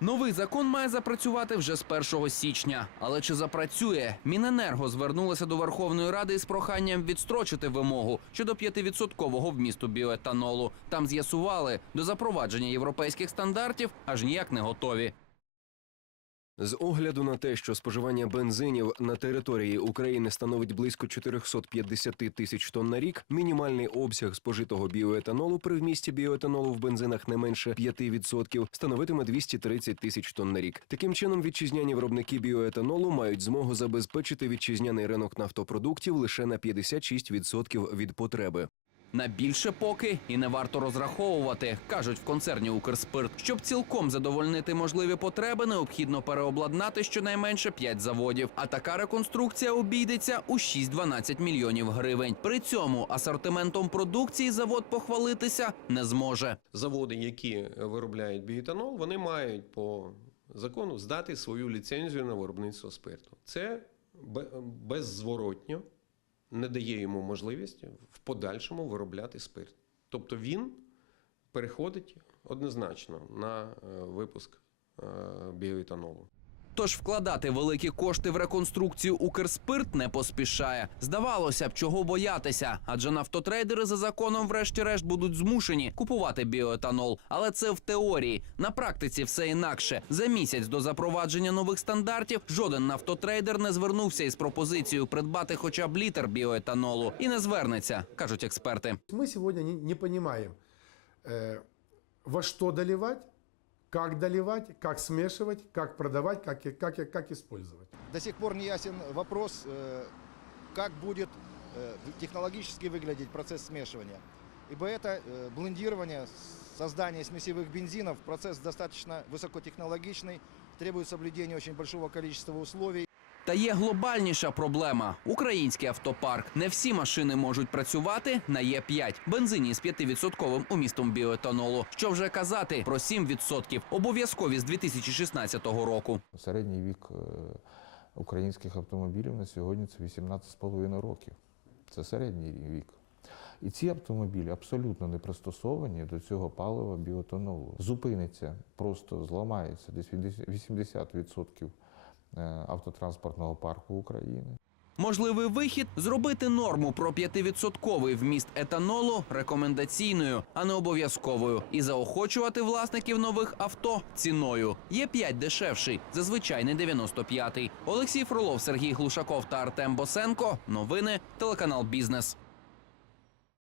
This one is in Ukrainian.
Новий закон має запрацювати вже з 1 січня. Але чи запрацює? Міненерго звернулося до Верховної Ради із проханням відстрочити вимогу щодо 5-відсоткового вмісту біоетанолу. Там з'ясували, до запровадження європейських стандартів аж ніяк не готові. З огляду на те, що споживання бензинів на території України становить близько 450 тисяч тонн на рік, мінімальний обсяг спожитого біоетанолу при вмісті біоетанолу в бензинах не менше 5% становитиме 230 тисяч тонн на рік. Таким чином, вітчизняні виробники біоетанолу мають змогу забезпечити вітчизняний ринок нафтопродуктів лише на 56% від потреби. На більше поки і не варто розраховувати, кажуть в концерні Укрспирт. Щоб цілком задовольнити можливі потреби, необхідно переобладнати щонайменше 5 заводів. А така реконструкція обійдеться у 6-12 мільйонів гривень. При цьому асортиментом продукції завод похвалитися не зможе. заводи, які виробляють біоетанол, вони мають по закону здати свою ліцензію на виробництво спирту. Це бе- беззворотньо не дає йому можливість в подальшому виробляти спирт. Тобто він переходить однозначно на е, випуск е, біоетанолу. Тож вкладати великі кошти в реконструкцію Укрспирт не поспішає. Здавалося б, чого боятися, адже нафтотрейдери за законом, врешті-решт, будуть змушені купувати біоетанол. Але це в теорії. На практиці все інакше. За місяць до запровадження нових стандартів жоден нафтотрейдер не звернувся із пропозицією придбати хоча б літр біоетанолу і не звернеться, кажуть експерти. Мы сегодня не, понимаем, э, во что доливать, как доливать, как смешивать, как продавать, как, как, как использовать. До сих пор не ясен вопрос, э, как будет э, технологически выглядеть процесс смешивания. Ибо это э, блендирование, создание смесевых бензинов, процесс достаточно высокотехнологичный, требует соблюдения очень большого количества условий. Та є глобальніша проблема. Український автопарк. Не всі машини можуть працювати на Є5 бензині з 5% умістом біоетанолу. Що вже казати про 7% обов'язкові з 2016 року. Середній вік е, українських автомобілів на сьогодні це 18,5 років. Це середній вік. І ці автомобілі абсолютно не пристосовані до цього палива біотонолу. Зупиниться, просто зламається десь 80% е, автотранспортного парку України. Можливий вихід зробити норму про 5% вміст етанолу рекомендаційною, а не обов'язковою, і заохочувати власників нових авто ціною. Є 5 дешевший, зазвичай не 95-й. Олексій Фролов, Сергій Глушаков та Артем Босенко. Новини телеканал Бізнес.